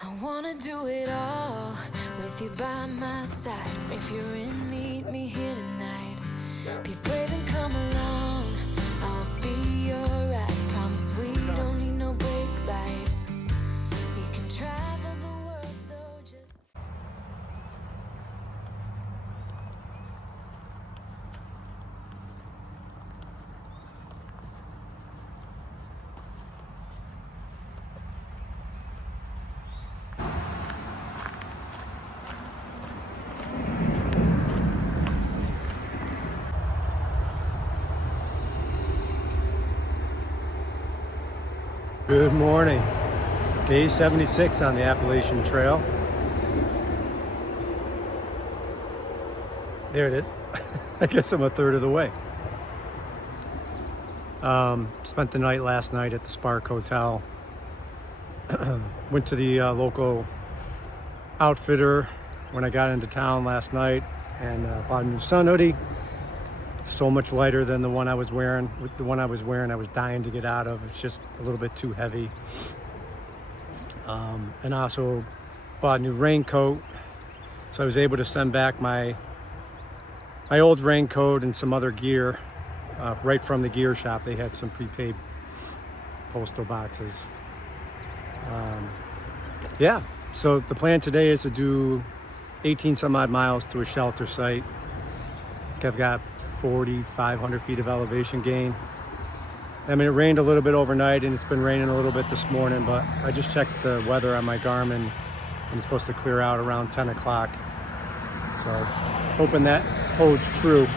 I wanna do it all with you by my side. If you're in, meet me here tonight. Be brave and come along. I'll be your ride. Promise we don't need no brake lights. We can travel the world, so just. Good morning. Day 76 on the Appalachian Trail. There it is. I guess I'm a third of the way. Spent the night last night at the Spark Hotel. Went to the local outfitter when I got into town last night and bought a new sun hoodie. So much lighter than the one I was wearing. With the one I was wearing, I was dying to get out of. It's just a little bit too heavy. And also bought a new raincoat. So I was able to send back my old raincoat and some other gear right from the gear shop. They had some prepaid postal boxes. Yeah, so the plan today is to do 18 some odd miles to a shelter site. I've got 4,500 feet of elevation gain. I mean, it rained a little bit overnight and it's been raining a little bit this morning, but I just checked the weather on my Garmin and it's supposed to clear out around 10 o'clock. So hoping that holds true.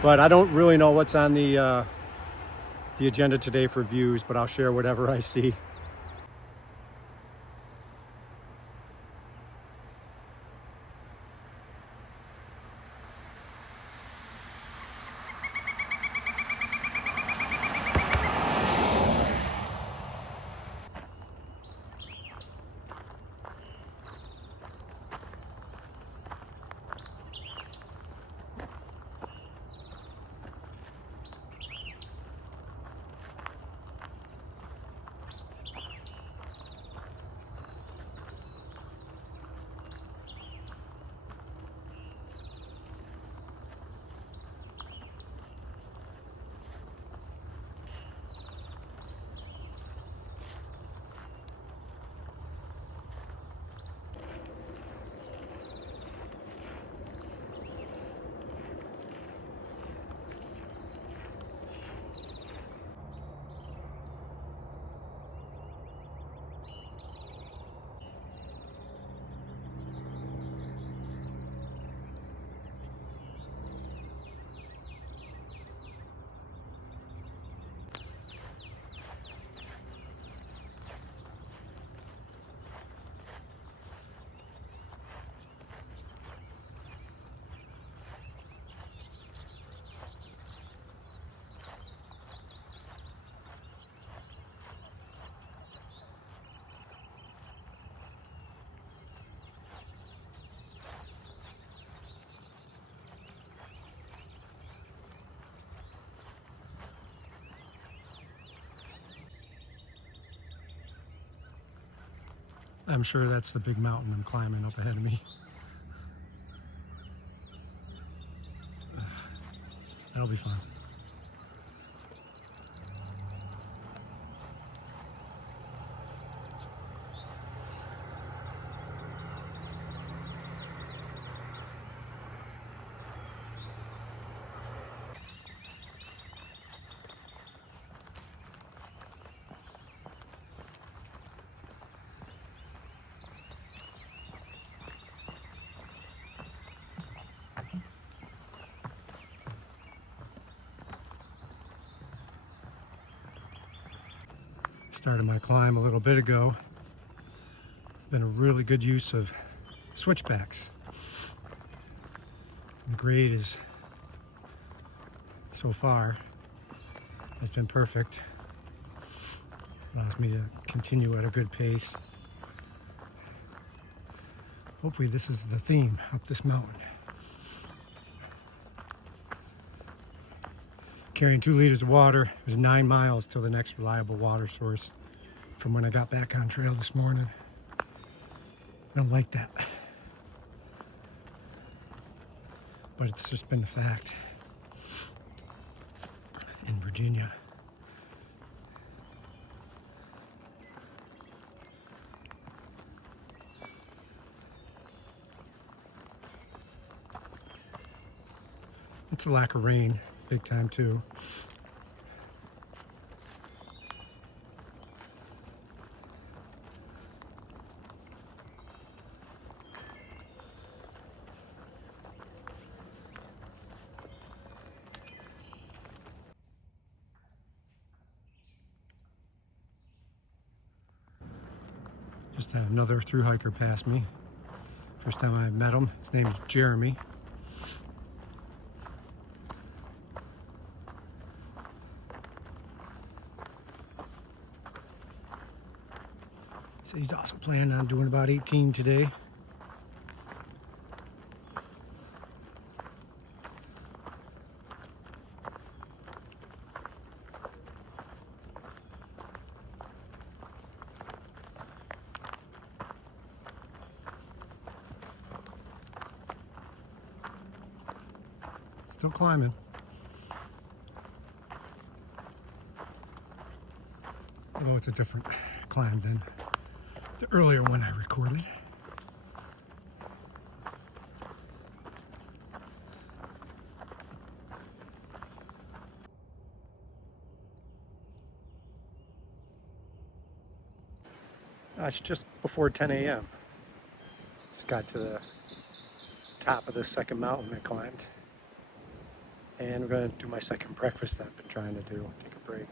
But I don't really know what's on the agenda today for views, but I'll share whatever I see. I'm sure that's the big mountain I'm climbing up ahead of me. That'll be fun. Started my climb a little bit ago. It's been a really good use of switchbacks. The grade is, so far, has been perfect. Allows me to continue at a good pace. Hopefully this is the theme up this mountain. Carrying 2 liters of water. It was 9 miles till the next reliable water source from when I got back on trail this morning. I don't like that. But it's just been a fact in Virginia. It's a lack of rain, big time too. Just had another through hiker pass me. First time I met him. His name is Jeremy. So he's also planning on doing about 18 today. Still climbing. Although it's a different climb than the earlier one I recorded. It's just before 10 a.m. Just got to the top of the second mountain I climbed. And we're going to do my second breakfast that I've been trying to do. Take a break.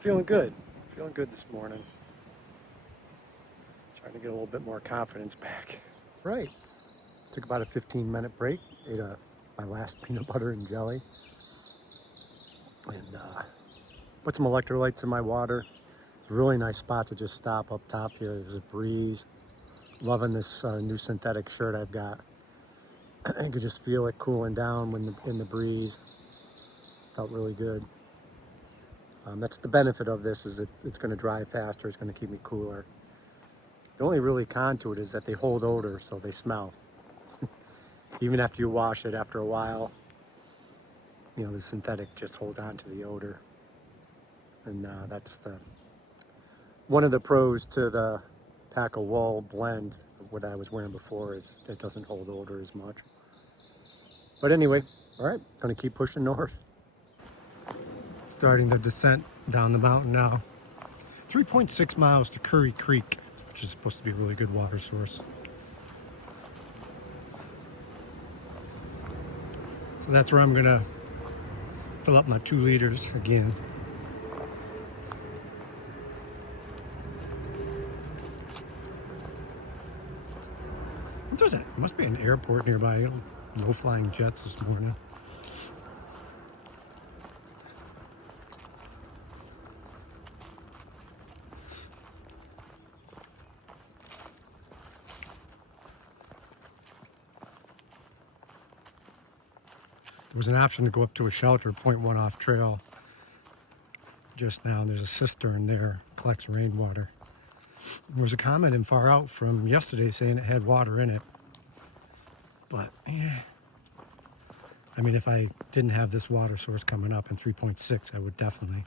Feeling good. Feeling good this morning. Trying to get a little bit more confidence back. Right. Took about a 15-minute break. Ate my last peanut butter and jelly. And put some electrolytes in my water. It's a really nice spot to just stop up top here. There's a breeze. Loving this new synthetic shirt I've got. I could just feel it cooling down when in the breeze. Felt really good. That's the benefit of this, is it's going to dry faster. It's going to keep me cooler. The only really con to it is that they hold odor, so they smell. Even after you wash it, after a while, you know, the synthetic just holds on to the odor. And that's one of the pros to the pack of wool blend. What I was wearing before is it doesn't hold odor as much. But anyway, all right, going to keep pushing north. Starting the descent down the mountain now. 3.6 miles to Curry Creek, which is supposed to be a really good water source. So that's where I'm gonna fill up my 2 liters again. It must be an airport nearby. No flying jets this morning. There was an option to go up to a shelter, 0.1 off trail just now. There's a cistern there, collects rainwater. There was a comment in Far Out from yesterday saying it had water in it. But, yeah. I mean, if I didn't have this water source coming up in 3.6, I would definitely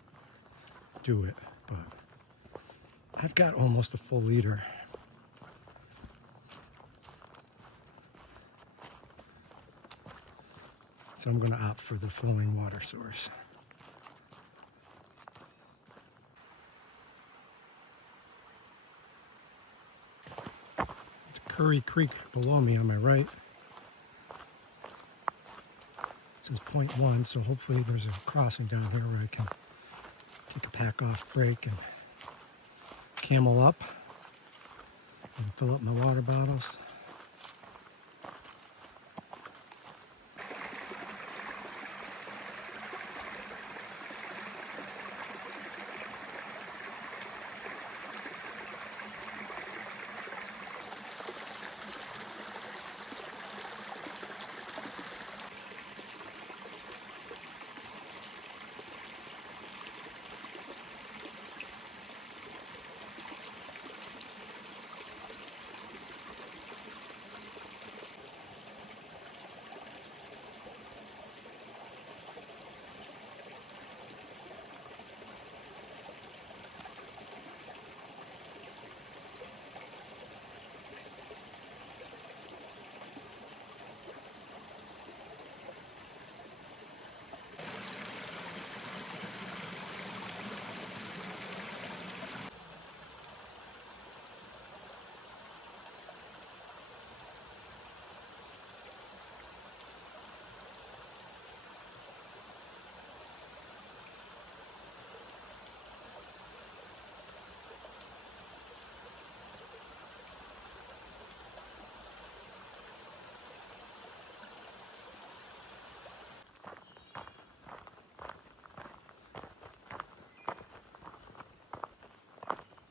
do it. But I've got almost a full liter. So I'm going to opt for the flowing water source. It's Curry Creek below me on my right. It says 0.1, so hopefully there's a crossing down here where I can take a pack off break and camel up and fill up my water bottles.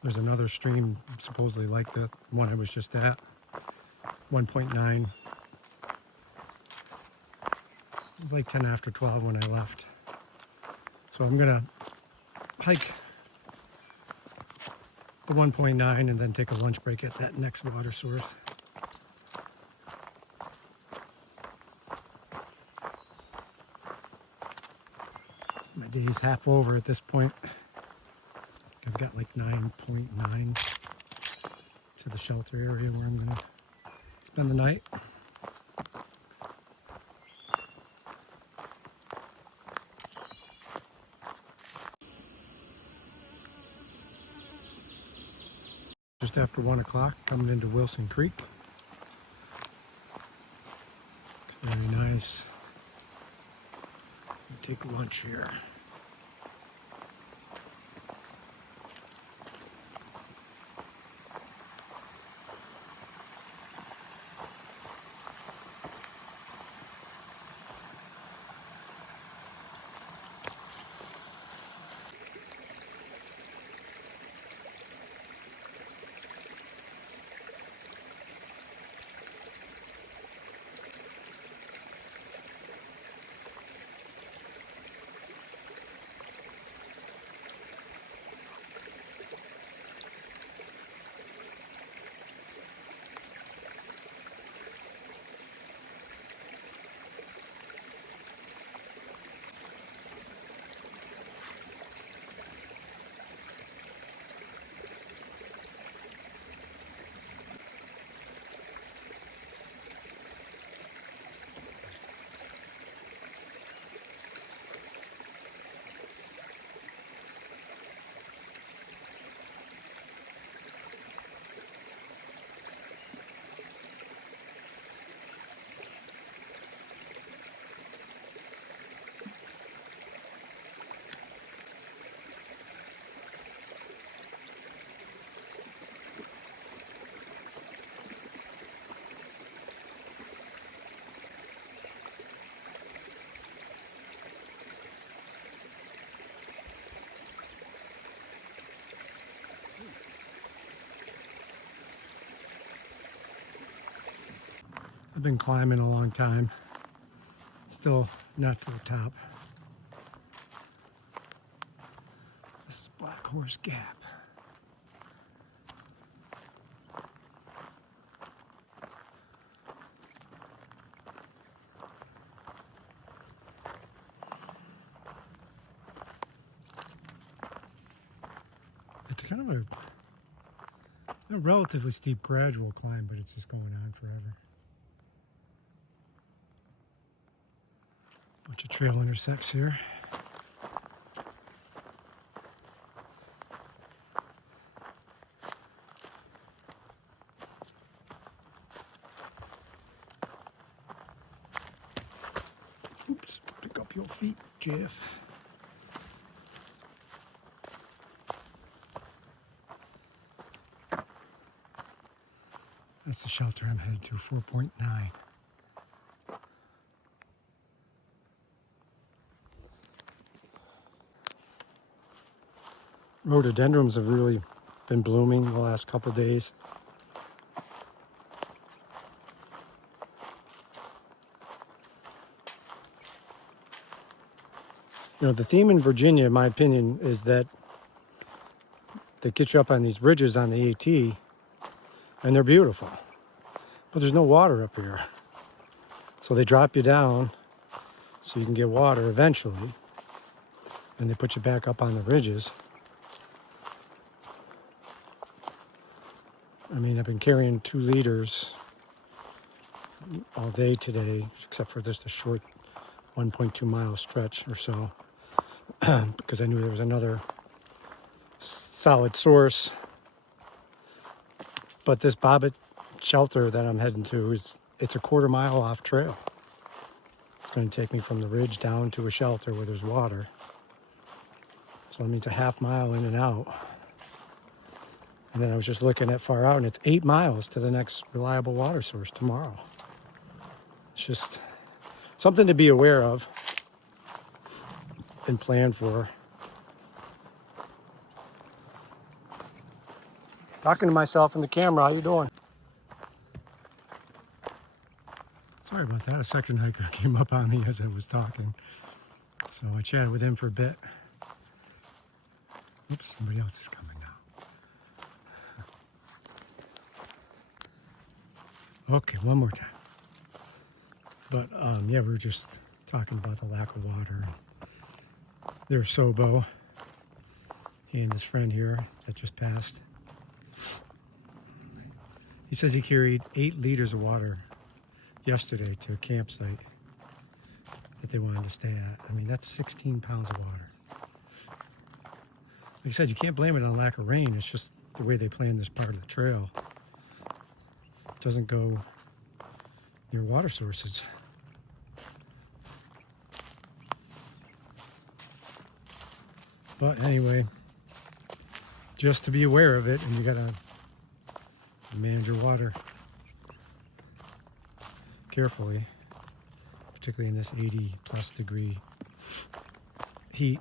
There's another stream supposedly like the one I was just at, 1.9. It was like 10 after 12 when I left. So I'm gonna hike the 1.9 and then take a lunch break at that next water source. My day's half over at this point. I've got like 9.9 to the shelter area where I'm gonna spend the night. Just after 1 o'clock, coming into Wilson Creek. It's very nice. Take lunch here. I've been climbing a long time. Still not to the top. This is Black Horse Gap. It's kind of a relatively steep gradual climb, but it's just going on forever. Bunch of trail intersects here. Oops, pick up your feet, Jeff. That's the shelter I'm headed to, 4.9. Rhododendrons have really been blooming the last couple of days. You know, the theme in Virginia, in my opinion, is that they get you up on these ridges on the AT, and they're beautiful. But there's no water up here. So they drop you down so you can get water eventually, and they put you back up on the ridges. I mean, I've been carrying 2 liters all day today, except for just a short 1.2 mile stretch or so, because I knew there was another solid source. But this Bobbitt shelter that I'm heading to it's a 1/4 mile off trail. It's going to take me from the ridge down to a shelter where there's water. So it means a 1/2 mile in and out. And then I was just looking at far out, and it's 8 miles to the next reliable water source tomorrow. It's just something to be aware of and plan for. Talking to myself in the camera. How you doing? Sorry about that. A section hiker came up on me as I was talking. So I chatted with him for a bit. Oops, somebody else is coming now. Okay, one more time. But yeah, we were just talking about the lack of water. There's Sobo. He and his friend here that just passed. He says he carried 8 liters of water yesterday to a campsite that they wanted to stay at. I mean, that's 16 pounds of water. Like I said, you can't blame it on lack of rain. It's just the way they planned this part of the trail. It doesn't go near water sources. But anyway, just to be aware of it, and you gotta manage your water carefully, particularly in this 80+ degree heat.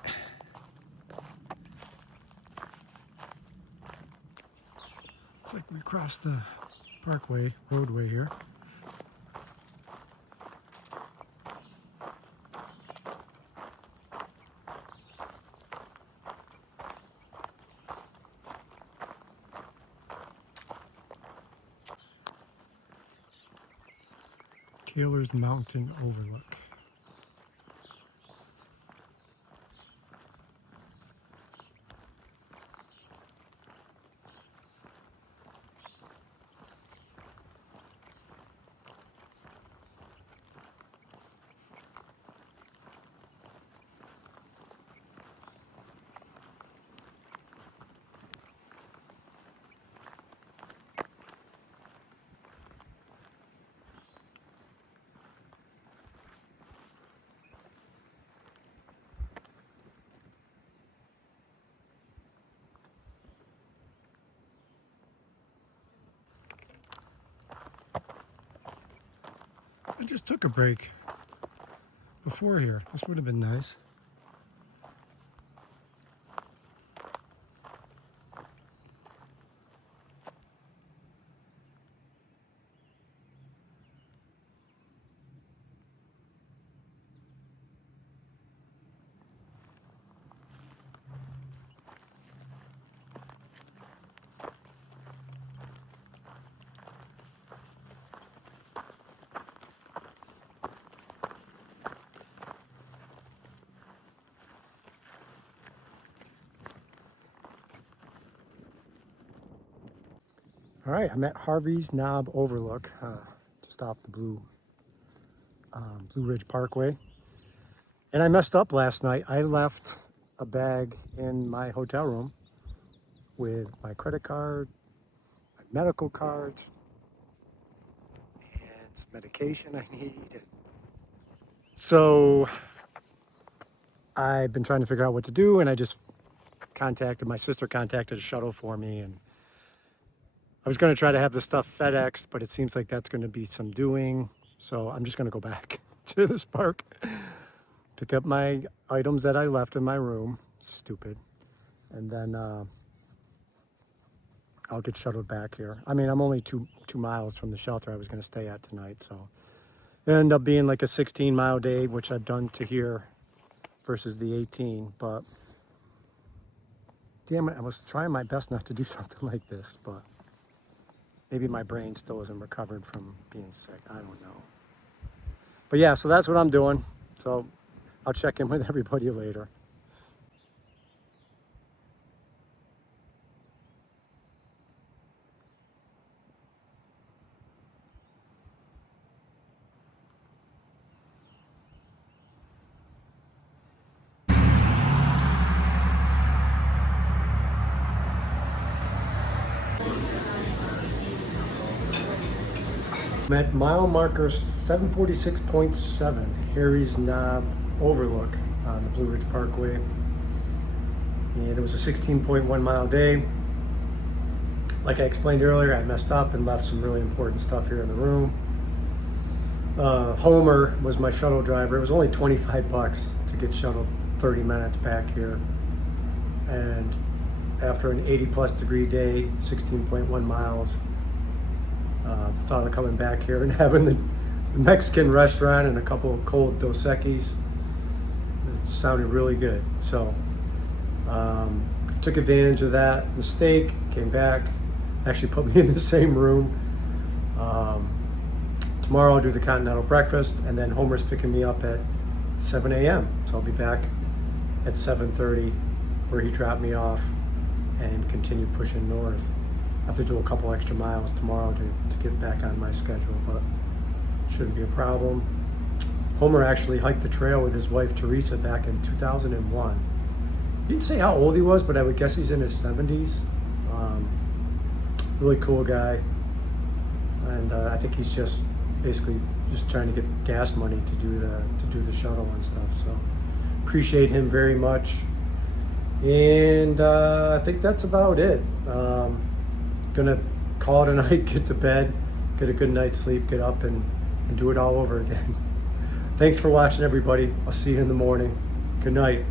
Looks like we crossed the roadway here. Taylor's Mountain Overlook. I just took a break before here. This would have been nice. All right, I'm at Harveys Knob Overlook, just off the Blue Ridge Parkway. And I messed up last night. I left a bag in my hotel room with my credit card, my medical card, and some medication I need. So I've been trying to figure out what to do, and I just my sister contacted a shuttle for me, and I was going to try to have the stuff FedExed, but it seems like that's going to be some doing. So I'm just going to go back to this park, pick up my items that I left in my room. Stupid. And then I'll get shuttled back here. I mean, I'm only two miles from the shelter I was going to stay at tonight. So it ended up being like a 16-mile day, which I've done to here versus the 18. But damn it, I was trying my best not to do something like this, but maybe my brain still isn't recovered from being sick. I don't know. But yeah, so that's what I'm doing. So I'll check in with everybody later. I'm at mile marker 746.7, Harry's Knob Overlook on the Blue Ridge Parkway. And it was a 16.1 mile day. Like I explained earlier, I messed up and left some really important stuff here in the room. Homer was my shuttle driver. It was only $25 to get shuttled 30 minutes back here. And after an 80+ degree day, 16.1 miles. Thought of coming back here and having the Mexican restaurant and a couple of cold Dos Equis. It sounded really good. So took advantage of that mistake, came back, actually put me in the same room. Tomorrow I'll do the continental breakfast, and then Homer's picking me up at 7 a.m. So I'll be back at 7:30 where he dropped me off and continue pushing north. I have to do a couple extra miles tomorrow to get back on my schedule, but shouldn't be a problem. Homer actually hiked the trail with his wife Teresa back in 2001. He didn't say how old he was, but I would guess he's in his 70s. Really cool guy. And I think he's just basically just trying to get gas money to do the shuttle and stuff. So appreciate him very much. And I think that's about it. Gonna call it a night, get to bed, get a good night's sleep, get up and do it all over again. Thanks for watching, everybody. I'll see you in the morning. Good night.